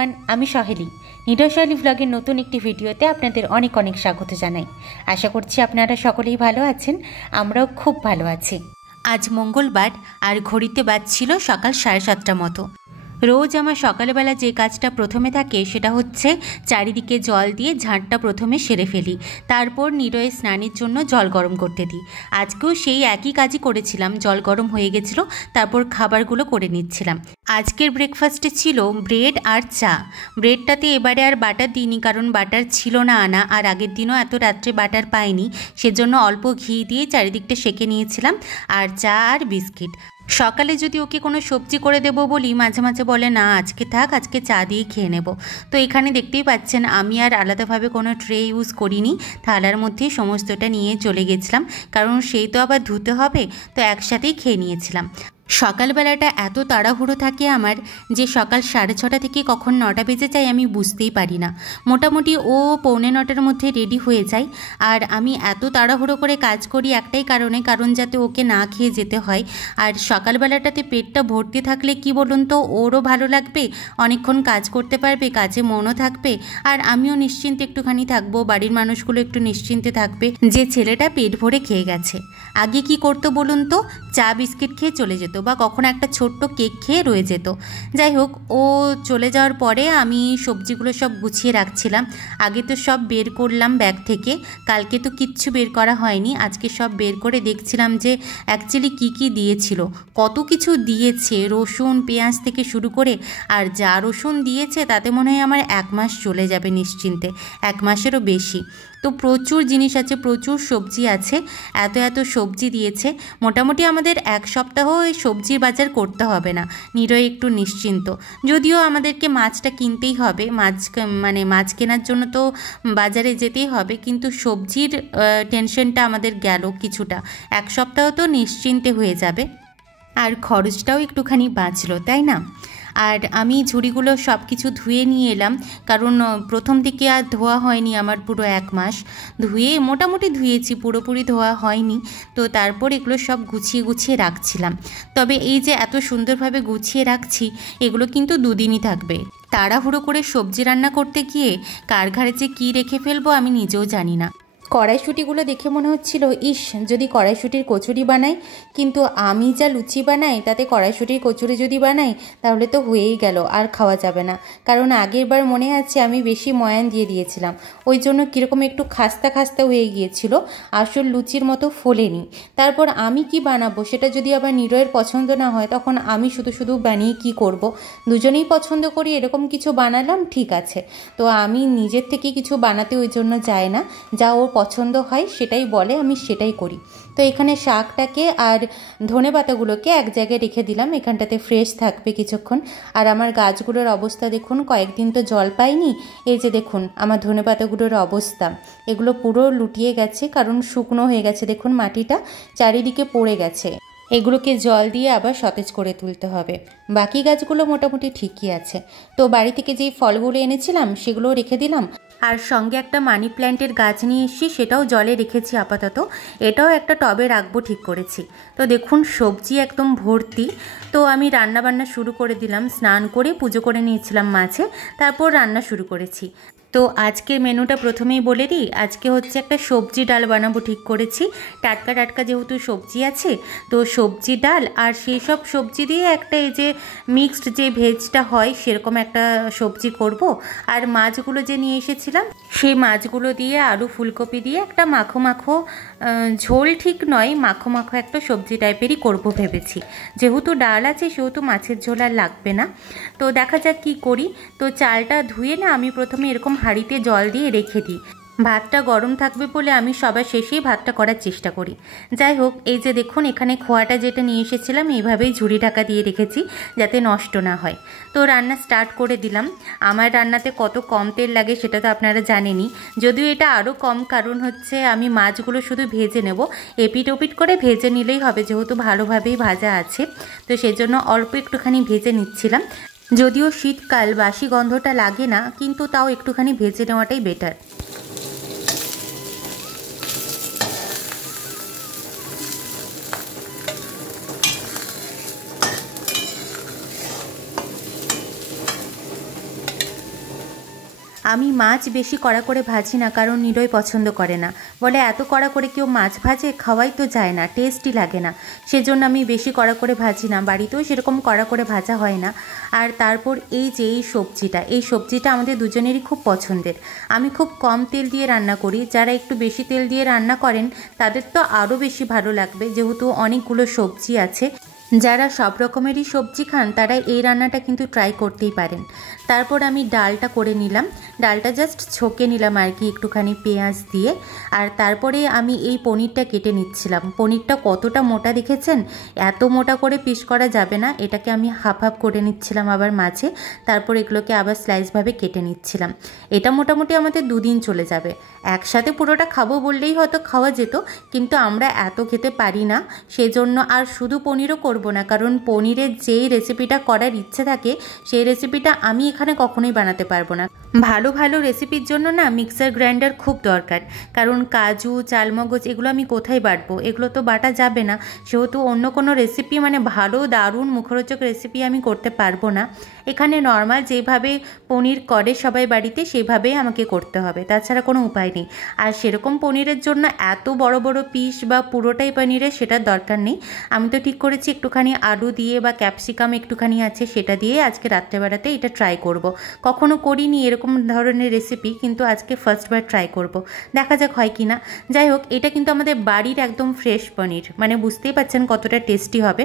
Everyone, আমি সহেলি। নিরয় সহেলি ব্লগের নতুন একটি ভিডিওতে আপনাদের অনেক অনেক স্বাগত জানাই। আশা করছি আপনারা সকলেই ভালো আছেন, আমরাও খুব ভালো আছি। আজ মঙ্গলবার আর ঘড়িতে বাজছিল সকাল 7:30 মতো। রোজ আমার সকালবেলা যে কাজটা প্রথমে থাকে সেটা হচ্ছে চারিদিকে জল দিয়ে ঝাঁটটা প্রথমে সেরে ফেলি, তারপর নিরয়ে স্নানের জন্য জল গরম করতে দিই। আজকেও সেই একই কাজই করেছিলাম, জল গরম হয়ে গেছিলো, তারপর খাবারগুলো করে নিচ্ছিলাম। আজকের ব্রেকফাস্টে ছিল ব্রেড আর চা। ব্রেডটাতে এবারে আর বাটার দিইনি, কারণ বাটার ছিল না আনা, আর আগের দিনও এত রাত্রে বাটার পাইনি, সেজন্য অল্প ঘি দিয়ে চারিদিকটা সেঁকে নিয়েছিলাম। আর চা আর বিস্কিট। সকালে যদি ওকে কোনো সবজি করে দেবো বলি, মাঝে মাঝে বলে না আজকে থাক, আজকে চা দিয়ে খেয়ে নেব। তো এখানে দেখতেই পাচ্ছেন আমি আর আলাদাভাবে কোনো ট্রে ইউজ করিনি, থালার মধ্যেই সমস্তটা নিয়ে চলে গেছিলাম, কারণ সেই তো আবার ধুতে হবে, তো একসাথেই খেয়ে নিয়েছিলাম। সকালবেলাটা এত তাড়াহুড়ো থাকে আমার যে সকাল 6:30 থেকে কখন 9টা বেজে যায় আমি বুঝতেই পারি না। মোটামুটি ও 8:45-র মধ্যে রেডি হয়ে যায়। আর আমি এত তাড়াহুড়ো করে কাজ করি একটাই কারণ যাতে ওকে না খেয়ে যেতে হয়। আর সকালবেলাটাতে পেটটা ভর্তি থাকলে কি বলুন তো, ওরও ভালো লাগবে, অনেকক্ষণ কাজ করতে পারবে, কাজে মনও থাকবে, আর আমিও নিশ্চিন্তে একটুখানি থাকবো, বাড়ির মানুষগুলো একটু নিশ্চিন্তে থাকবে যে ছেলেটা পেট ভরে খেয়ে গেছে। আগে কি করতো বলুন তো, চা বিস্কিট খেয়ে চলে যেত, বা কখনো একটা ছোট্ট কেক খেয়ে রয়ে যেত। যাই হোক, ও চলে যাওয়ার পরে আমি সবজিগুলো সব গুছিয়ে রাখছিলাম। আগে তো সব বের করলাম ব্যাগ থেকে, কালকে তো কিচ্ছু বের করা হয়নি, আজকে সব বের করে দেখছিলাম যে অ্যাকচুয়ালি কী দিয়েছিল। কত কিছু দিয়েছে, রসুন পেঁয়াজ থেকে শুরু করে, আর যা রসুন দিয়েছে তাতে মনে হয় আমার 1 মাস চলে যাবে নিশ্চিন্তে, 1 মাসেরও বেশি। তো প্রচুর জিনিস আছে, প্রচুর সবজি আছে, এত এত সবজি দিয়েছে। মোটামুটি আমাদের 1 সপ্তাহ এই সবজির বাজার করতে হবে না, নিরয় একটু নিশ্চিন্ত। যদিও আমাদেরকে মাছটা কিনতেই হবে, মাছ কেনার জন্য তো বাজারে যেতেই হবে, কিন্তু সবজির টেনশনটা আমাদের গেল কিছুটা। 1 সপ্তাহ তো নিশ্চিন্তে হয়ে যাবে, আর খরচটাও একটুখানি বাঁচলো, তাই না? আর আমি ঝুড়িগুলো সব কিছু ধুয়ে নিয়ে এলাম, কারণ প্রথম দিকে আর ধোয়া হয়নি আমার পুরো 1 মাস। মোটামুটি ধুয়েছি, পুরোপুরি ধোয়া হয়নি। তো তারপর এগুলো সব গুছিয়ে রাখছিলাম। তবে এই যে এত সুন্দরভাবে গুছিয়ে রাখছি, এগুলো কিন্তু 2 দিনই থাকবে। তাড়াহুড়ো করে সবজি রান্না করতে গিয়ে কার ঘাড়ে যে কী রেখে ফেলবো আমি নিজেও জানি না। কড়াইশুঁটিগুলো দেখে মনে হচ্ছিল ইস, যদি কড়াইশুঁটির কচুরি বানাই, কিন্তু আমি যা লুচি বানাই তাতে কড়াইশুঁটির কচুরি যদি বানাই তাহলে তো হয়েই গেল, আর খাওয়া যাবে না। কারণ আগের বার মনে আছে আমি বেশি ময়ান দিয়ে দিয়েছিলাম, ওই জন্য কীরকম একটু খাস্তা হয়ে গিয়েছিল, আসল লুচির মতো ফোলেনি। তারপর আমি কি বানাবো সেটা যদি আবার নিরয়ের পছন্দ না হয়, তখন আমি শুধু বানিয়ে কি করব। দুজনেই পছন্দ করি এরকম কিছু বানালাম, ঠিক আছে। তো আমি নিজের থেকে কিছু বানাতে ওই জন্য যাই না, যা ওর পছন্দ হয় সেটাই বলে, আমি সেটাই করি। তো এখানে শাকটাকে আর ধনেপাতাগুলোকে এক জায়গায় রেখে দিলাম, এখানটাতে ফ্রেশ থাকবে কিছুক্ষণ। আর আমার গাছগুলোর অবস্থা দেখুন, কয়েকদিন তো জল পাইনি। এই যে দেখুন আমার ধনেপাতাগুলোর অবস্থা, এগুলো পুরো লুটিয়ে গেছে, কারণ শুকনো হয়ে গেছে, দেখুন মাটিটা চারিদিকে পড়ে গেছে। এগুলোকে জল দিয়ে আবার সতেজ করে তুলতে হবে। বাকি গাছগুলো মোটামুটি ঠিকই আছে। তো বাড়ি থেকে যেই ফলগুলো এনেছিলাম সেগুলোও রেখে দিলাম, আর সঙ্গে একটা মানি প্ল্যান্টের গাছ নিয়ে এসেছি, সেটাও জলে রেখেছি আপাতত। এটাও একটা টবে রাখবো ঠিক করেছি। তো দেখুন সবজি একদম ভর্তি। তো আমি রান্নাবান্না শুরু করে দিলাম, স্নান করে পুজো করে নিয়েছিলাম মাঝে, তারপর রান্না শুরু করেছি। তো আজকের মেনুটা প্রথমেই বলে দিই, আজকে হচ্ছে একটা সবজি ডাল বানাবো ঠিক করেছি। টাটকা যেহেতু সবজি আছে, তো সবজি ডাল আর সেই সব সবজি দিয়ে একটা এই যে মিক্সড যে ভেজটা হয় সেরকম একটা সবজি করব। আর মাছগুলো যে নিয়ে এসেছিলাম সেই মাছগুলো দিয়ে আলু ফুলকপি দিয়ে একটা মাখো ঝোল ঠিক নয়, মাখো একটা সবজি টাইপেরই করব ভেবেছি। যেহেতু ডাল আছে সেহেতু মাছের ঝোল আর লাগবে না। তো দেখা যাক কী করি। তো চালটা ধুয়ে না আমি প্রথমে এরকম হাঁড়িতে জল দিয়ে রেখে দিই, ভাতটা গরম থাকবে বলে আমি সবার শেষেই ভাতটা করার চেষ্টা করি। যাই হোক, এই যে দেখুন এখানে খোয়াটা যেটা নিয়ে এসেছিলাম এইভাবেই ঝুড়ি ঢাকা দিয়ে রেখেছি যাতে নষ্ট না হয়। তো রান্না স্টার্ট করে দিলাম। আমার রান্নাতে কত কম তেল লাগে সেটা তো আপনারা জানেনই, যদিও এটা আরও কম, কারণ হচ্ছে আমি মাছগুলো শুধু ভেজে নেব, এপিট ওপিট করে ভেজে নিলেই হবে, যেহেতু ভালোভাবেই ভাজা আছে। তো সেজন্য অল্প একটুখানি ভেজে নিচ্ছিলাম। যদিও শীতকাল বাসি গন্ধটা লাগে না, কিন্তু তাও একটুখানি ভেজে নেওয়াটাই বেটার। আমি মাছ বেশি কড়া করে ভাজি না, কারণ নিলয় পছন্দ করে না, বলে এত কড়া করে কেউ মাছ ভাজে, খাওয়াই তো যায় না, টেস্টই লাগে না। সেজন্য আমি বেশি কড়া করে ভাজি না, বাড়িতেও সেরকম কড়া করে ভাজা হয় না। আর তারপর এই যে এই সবজিটা আমাদের দুজনেরই খুব পছন্দের। আমি খুব কম তেল দিয়ে রান্না করি, যারা একটু বেশি তেল দিয়ে রান্না করেন তাদের তো আরও বেশি ভালো লাগবে, যেহেতু অনেকগুলো সবজি আছে। যারা সব রকমেরই সবজি খান তারা এই রান্নাটা কিন্তু ট্রাই করতেই পারেন। তারপর আমি ডালটা করে নিলাম, ডালটা জাস্ট ছকে নিলাম আর কি, একটুখানি পেঁয়াজ দিয়ে। আর তারপরে আমি এই পনিরটা কেটে নিচ্ছিলাম। পনিরটা কতটা মোটা দেখেছেন, এত মোটা করে পিস করা যাবে না, এটাকে আমি হাফ হাফ করে নিচ্ছিলাম আবার মাঝে। তারপর এগুলোকে আবার স্লাইসভাবে কেটে নিচ্ছিলাম। এটা মোটামুটি আমাদের 2 দিন চলে যাবে। একসাথে পুরোটা খাবো বললেই হয়তো খাওয়া যেত, কিন্তু আমরা এত খেতে পারি না, সেজন্য আর শুধু পনিরও করব না, কারণ পনিরের যেই রেসিপিটা করার ইচ্ছে থাকে সেই রেসিপিটা আমি এখানে কখনোই বানাতে পারবো না। ভালো ভালো রেসিপির জন্য না মিক্সার গ্রাইন্ডার খুব দরকার, কারণ কাজু চালমগজ এগুলো আমি কোথায় বাটবো, এগুলো তো বাটা যাবে না। সেহেতু অন্য কোনো রেসিপি মানে ভালো দারুণ মুখরোচক রেসিপি আমি করতে পারবো না। এখানে নর্মাল যেভাবে পনির করে সবাই বাড়িতে সেভাবেই আমাকে করতে হবে, তাছাড়া কোনো উপায় নেই। আর সেরকম পনিরের জন্য এত বড় বড় পিস বা পুরোটাই পনিরের সেটার দরকার নেই। আমি তো ঠিক করেছি একটুখানি আলু দিয়ে বা ক্যাপসিকাম একটুখানি আছে সেটা দিয়ে আজকে রাত্রেবেলাতে এটা ট্রাই করব। কখনো করিনি এরকম ধরনের রেসিপি, কিন্তু আজকে ফার্স্টবার ট্রাই করব, দেখা যাক হয় কি না। যাই হোক, এটা কিন্তু আমাদের বাড়ির একদম ফ্রেশ পনির, মানে বুঝতেই পারছেন কতটা টেস্টি হবে।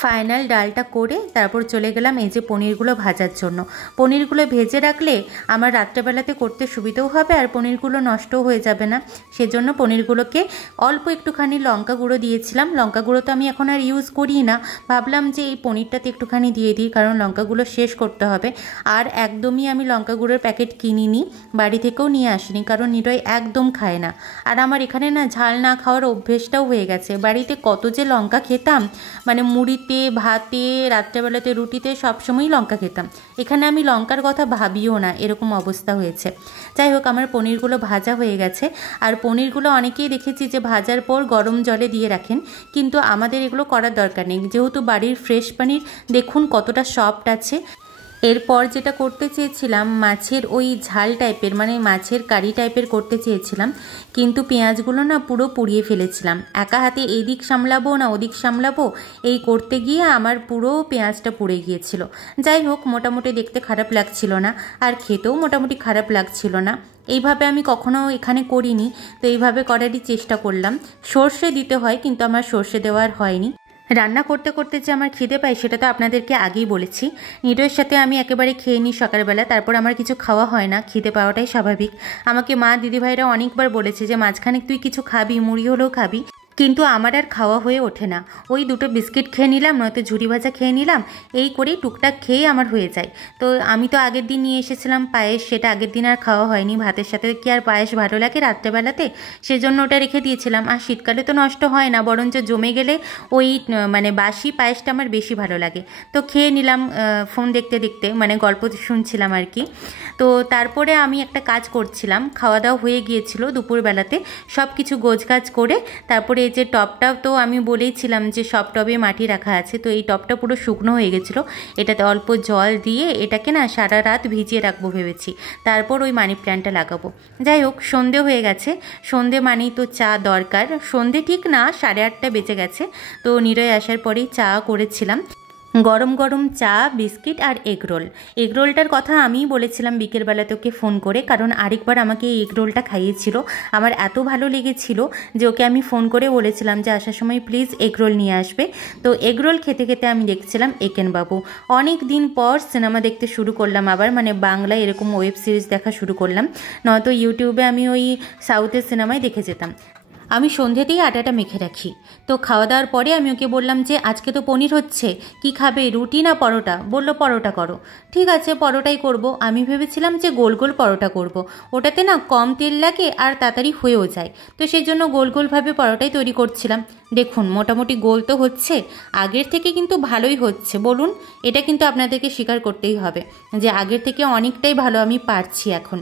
ফাইনাল ডালটা করে তারপর চলে গেলাম এই যে পনিরগুলো ভাজার জন্য। পনিরগুলো ভেজে রাখলে আমার রাত্রেবেলাতে করতে সুবিধাও হবে আর পনিরগুলো নষ্টও হয়ে যাবে না। সেজন্য পনিরগুলোকে অল্প একটুখানি লঙ্কা গুঁড়ো দিয়েছিলাম। লঙ্কা গুঁড়ো তো আমি এখন আর ইউজ করি না, ভাবলাম যে এই পনিরটাতে একটুখানি দিয়ে দিই, কারণ লঙ্কাগুলো শেষ করতে হবে। আর একদমই আমি লঙ্কা গুঁড়োর প্যাকেট কিনিনি, বাড়ি থেকেও নিয়ে আসিনি, কারণ নিলয় একদম খায় না। আর আমার এখানে না ঝাল না খাওয়ার অভ্যেসটাও হয়ে গেছে। বাড়িতে কত যে লঙ্কা খেতাম, মানে মুড়িতে ভাতে রাত্রেবেলাতে রুটিতে সবসময়ই লঙ্কা খেতাম। এখানে আমি লঙ্কার কথা ভাবিও না, এরকম অবস্থা হয়েছে। যাই হোক, আমার পনিরগুলো ভাজা হয়ে গেছে। আর পনিরগুলো অনেকেই দেখেছি যে ভাজার পর গরম জলে দিয়ে রাখেন, কিন্তু আমাদের এগুলো করার দরকার নেই, যেহেতু বাড়ির ফ্রেশ পনির দেখুন কতটা সফট আছে। এরপর যেটা করতে চেয়েছিলাম মাছের ওই ঝাল টাইপের, মানে মাছের কারি টাইপের করতে চেয়েছিলাম, কিন্তু পেঁয়াজগুলো না পুরো পুড়িয়ে ফেলেছিলাম। একা হাতে এদিক সামলাবো না ওদিক সামলাবো, এই করতে গিয়ে আমার পুরো পেঁয়াজটা পুড়ে গিয়েছিল। যাই হোক, মোটামুটি দেখতে খারাপ লাগছিল না, আর খেতেও মোটামুটি খারাপ লাগছিল না। এইভাবে আমি কখনো এখানে করিনি, তো এইভাবে করারই চেষ্টা করলাম। সর্ষে দিতে হয়, কিন্তু আমার সর্ষে দেওয়ার হয়নি। রান্না করতে করতে যে আমার খিদে পায় সেটা তো আপনাদেরকে আগেই বলেছি। নিলয়ের সাথে আমি একেবারে খেয়ে নিই সকালবেলা, তারপর আমার কিছু খাওয়া হয় না, খিদে পাওয়াটাই স্বাভাবিক। আমাকে মা দিদিভাইরা অনেকবার বলেছে যে মাঝখানে তুই কিছু খাবি, মুড়ি হলেও খাবি, কিন্তু আমার আর খাওয়া হয়ে ওঠে না। ওই 2টো বিস্কিট খেয়ে নিলাম, নয়তো ঝুরি ভাজা খেয়ে নিলাম, এই করেই টুকটাক খেয়ে আমার হয়ে যায়। তো আমি তো আগের দিন নিয়ে এসেছিলাম পায়েস, সেটা আগের দিন আর খাওয়া হয়নি। ভাতের সাথে কি আর পায়েস ভালো লাগে রাত্রেবেলাতে, সেজন্য ওটা রেখে দিয়েছিলাম। আর শীতকালে তো নষ্ট হয় না, বরঞ্চ জমে গেলে ওই মানে বাসি পায়েসটা আমার বেশি ভালো লাগে। তো খেয়ে নিলাম ফোন দেখতে দেখতে, মানে গল্প শুনছিলাম আর কি। তো তারপরে আমি একটা কাজ করছিলাম, খাওয়া দাওয়া হয়ে গিয়েছিল দুপুরবেলাতে, সব কিছু গোছগাছ করে তারপরে এই যে টবটাও তো আমি বলেইছিলাম যে সব টবে মাটি রাখা আছে, তো এই টবটা পুরো শুকনো হয়ে গেছিলো। এটাতে অল্প জল দিয়ে এটাকে না সারা রাত ভিজিয়ে রাখবো ভেবেছি, তারপর ওই মানি প্ল্যান্টটা লাগাবো। যাই হোক, সন্ধে হয়ে গেছে, সন্ধে মানেই তো চা দরকার। সন্ধে ঠিক না, 8:30 বেজে গেছে। তো নিলয় আসার পরেই চা করেছিলাম, গরম গরম চা, বিস্কিট আর এগরোল। এগরোলটার কথা আমিই বলেছিলাম বিকেলবেলা তোকে ফোন করে, কারণ আরেকবার আমাকে এই এগরোলটা খাইয়েছিল, আমার এত ভালো লেগেছিল যে ওকে আমি ফোন করে বলেছিলাম যে আসার সময় প্লিজ এগরোল নিয়ে আসবে। তো এগরোল খেতে খেতে আমি দেখছিলাম একেনবাবু। অনেক দিন পর সিনেমা দেখতে শুরু করলাম আবার, মানে বাংলায় এরকম ওয়েব সিরিজ দেখা শুরু করলাম, নয়তো ইউটিউবে আমি ওই সাউথের সিনেমায় দেখে যেতাম। আমি সন্ধ্যেতেই আটাটা মেখে রাখি। তো খাওয়া দাওয়ার পরে আমি ওকে বললাম যে আজকে তো পনির হচ্ছে, কি খাবে, রুটি না পরোটা? বলল পরোটা করো। ঠিক আছে, পরোটাই করব। আমি ভেবেছিলাম যে গোল গোল পরোটা করব, ওটাতে না কম তেল লাগে আর তাড়াতাড়ি হয়েও যায়। তো সেই জন্য গোল গোলভাবে পরোটাই তৈরি করছিলাম। দেখুন মোটামুটি গোল তো হচ্ছে, আগের থেকে কিন্তু ভালোই হচ্ছে। বলুন, এটা কিন্তু আপনাদেরকে স্বীকার করতেই হবে যে আগের থেকে অনেকটাই ভালো আমি পারছি এখন।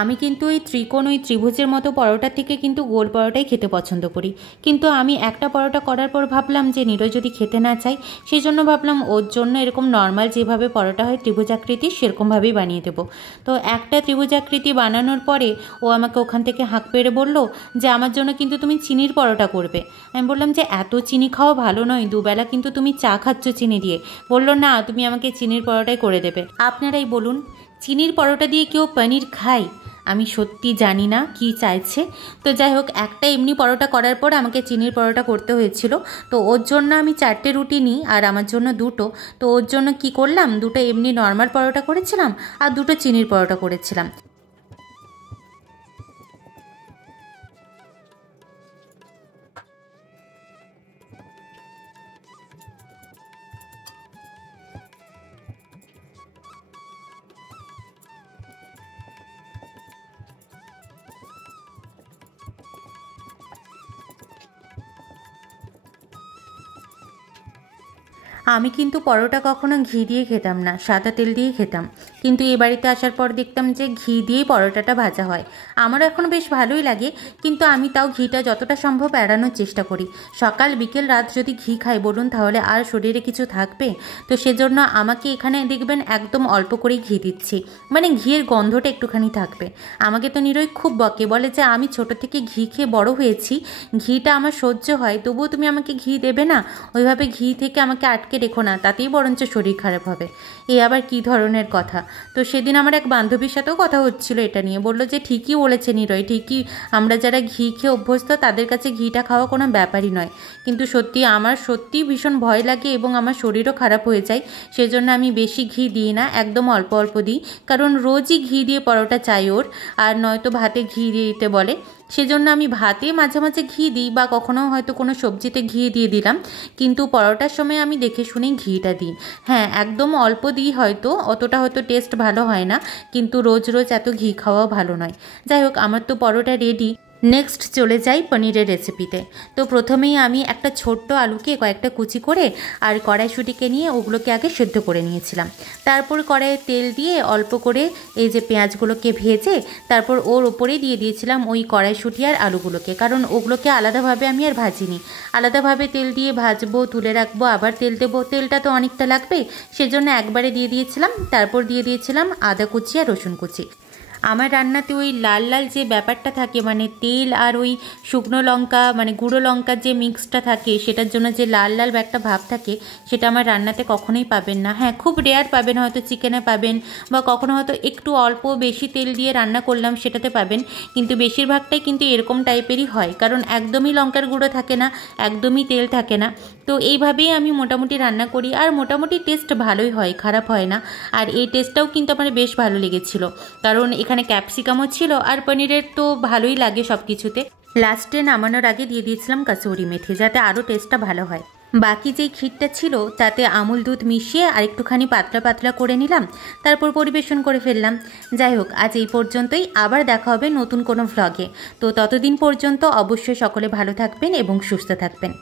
আমি কিন্তু ওই ত্রিকোণ ওই ত্রিভুজের মতো পরোটার থেকে কিন্তু গোল পরোটাই খেতে পছন্দ করি। কিন্তু আমি একটা পরোটা করার পর ভাবলাম যে নিরয় যদি খেতে না চাই, সেই জন্য ভাবলাম ওর জন্য এরকম নর্মাল যেভাবে পরোটা হয় ত্রিভুজাকৃতি সেরকমভাবেই বানিয়ে দেবো। তো একটা ত্রিভুজাকৃতি বানানোর পরে ও আমাকে ওখান থেকে হাঁক পেড়ে বলল যে আমার জন্য কিন্তু তুমি চিনির পরোটা করবে। আমি বললাম যে এত চিনি খাওয়া ভালো নয়, দুবেলা কিন্তু তুমি চা খাচ্ছ চিনি দিয়ে। বললো না, তুমি আমাকে চিনির পরোটাই করে দেবে। আপনারাই বলুন, চিনির পরোটা দিয়ে কেউ পনির খায়? আমি সত্যি জানি না কি চাইছে। তো যাই হোক, একটা এমনি পরোটা করার পর আমাকে চিনির পরোটা করতে হয়েছিল। তো ওর জন্য আমি 4টে রুটি নিই আর আমার জন্য 2টো। তো ওর জন্য কি করলাম, 2টো এমনি নর্মাল পরোটা করেছিলাম আর 2টো চিনির পরোটা করেছিলাম। আমি কিন্তু পরোটা কখনো ঘি দিয়ে খেতাম না, সাদা তেল দিয়ে খেতাম। কিন্তু এ বাড়িতে আসার পর দেখতাম যে ঘি দিয়েই পরোটাটা ভাজা হয়। আমারও এখন বেশ ভালোই লাগে, কিন্তু আমি তাও ঘিটা যতটা সম্ভব এড়ানোর চেষ্টা করি। সকাল বিকেল রাত যদি ঘি খাই বলুন, তাহলে আর শরীরে কিছু থাকবে? তো সেজন্য আমাকে এখানে দেখবেন একদম অল্প করেই ঘি দিচ্ছি, মানে ঘিয়ের গন্ধটা একটুখানি থাকবে। আমাকে তো নিরয় খুব বকে, বলে যে আমি ছোট থেকে ঘি খেয়ে বড় হয়েছি, ঘিটা আমার সহ্য হয়, তবুও তুমি আমাকে ঘি দেবে না? ওইভাবে ঘি থেকে আমাকে আটকে রেখো না, তাতেই বরঞ্চ শরীর খারাপ হবে। এ আবার কি ধরনের কথা? তো সেদিন আমার এক বান্ধবীর সাথেও কথা হচ্ছিল এটা নিয়ে। বলল যে ঠিকই বলেছে নিরয়, ঠিকই, আমরা যারা ঘি খেয়ে অভ্যস্ত তাদের কাছে ঘিটা খাওয়া কোনো ব্যাপারই নয়। কিন্তু সত্যি আমার সত্যিই ভীষণ ভয় লাগে এবং আমার শরীরও খারাপ হয়ে যায়। সেজন্য আমি বেশি ঘি দিই না, একদম অল্প অল্প দিই। কারণ রোজই ঘি দিয়ে পরোটা চাই ওর, আর নয়তো ভাতে ঘি দিয়ে দিতে বলে। সেজন্য আমি ভাতে মাঝে মাঝে ঘি দিই, বা কখনো হয়তো কোনো সবজিতে ঘি দিয়ে দিলাম, কিন্তু পরোটার সময় আমি দেখে শুনেই ঘিটা দিই। হ্যাঁ, একদম অল্প দিই, হয়তো অতটা হয়তো টেস্ট ভালো হয় না, কিন্তু রোজ রোজ এত ঘি খাওয়াও ভালো নয়। যাই হোক, আমার তো পরোটা রেডি। নেক্সট চলে যাই পনিরের রেসিপিতে। তো প্রথমেই আমি একটা ছোট্ট আলুকে কয়েকটা কুচি করে আর কড়াইশুঁটিকে নিয়ে ওগুলোকে আগে সেদ্ধ করে নিয়েছিলাম। তারপর কড়াইয়ে তেল দিয়ে অল্প করে এই যে পেঁয়াজগুলোকে ভেজে তারপর ওর ওপরেই দিয়ে দিয়েছিলাম ওই কড়াইশুঁটি আর আলুগুলোকে, কারণ ওগুলোকে আলাদাভাবে আমি আর ভাজিনি। আলাদাভাবে তেল দিয়ে ভাজবো, তুলে রাখবো, আবার তেল দেবো, তেলটা তো অনেকটা লাগবে, সেজন্য একবারে দিয়ে দিয়েছিলাম। তারপর দিয়ে দিয়েছিলাম আদা কুচি আর রসুন কুচি। আমার রান্নাতে ওই লাল লাল যে ব্যাপারটা থাকে, মানে তেল আর ওই শুকনো লঙ্কা মানে গুঁড়ো লঙ্কার যে মিক্সটা থাকে, সেটার জন্য যে লাল লাল একটা ভাব থাকে, সেটা আমার রান্নাতে কখনোই পাবেন না। হ্যাঁ, খুব রেয়ার পাবেন, হয়তো চিকেনে পাবেন, বা কখনো হয়তো একটু অল্প বেশি তেল দিয়ে রান্না করলাম সেটাতে পাবেন, কিন্তু বেশিরভাগটাই কিন্তু এরকম টাইপেরই হয়, কারণ একদমই লঙ্কার গুঁড়ো থাকে না, একদমই তেল থাকে না। তো এইভাবেই আমি মোটামুটি রান্না করি, আর মোটামুটি টেস্ট ভালোই হয়, খারাপ হয় না। আর এই টেস্টটাও কিন্তু আমার বেশ ভালো লেগেছিল, কারণ এখানে ক্যাপসিকামও ছিল, আর পনিরের তো ভালোই লাগে সব কিছুতে। লাস্টে নামানোর আগে দিয়ে দিয়েছিলাম কাসুরি মেথি, যাতে আরও টেস্টটা ভালো হয়। বাকি যেই ক্ষীরটা ছিল তাতে আমুল দুধ মিশিয়ে আর একটুখানি পাতলা পাতলা করে নিলাম, তারপর পরিবেশন করে ফেললাম। যাই হোক, আজ এই পর্যন্তই, আবার দেখা হবে নতুন কোনো ভ্লগে। তো ততদিন পর্যন্ত অবশ্যই সকলে ভালো থাকবেন এবং সুস্থ থাকবেন।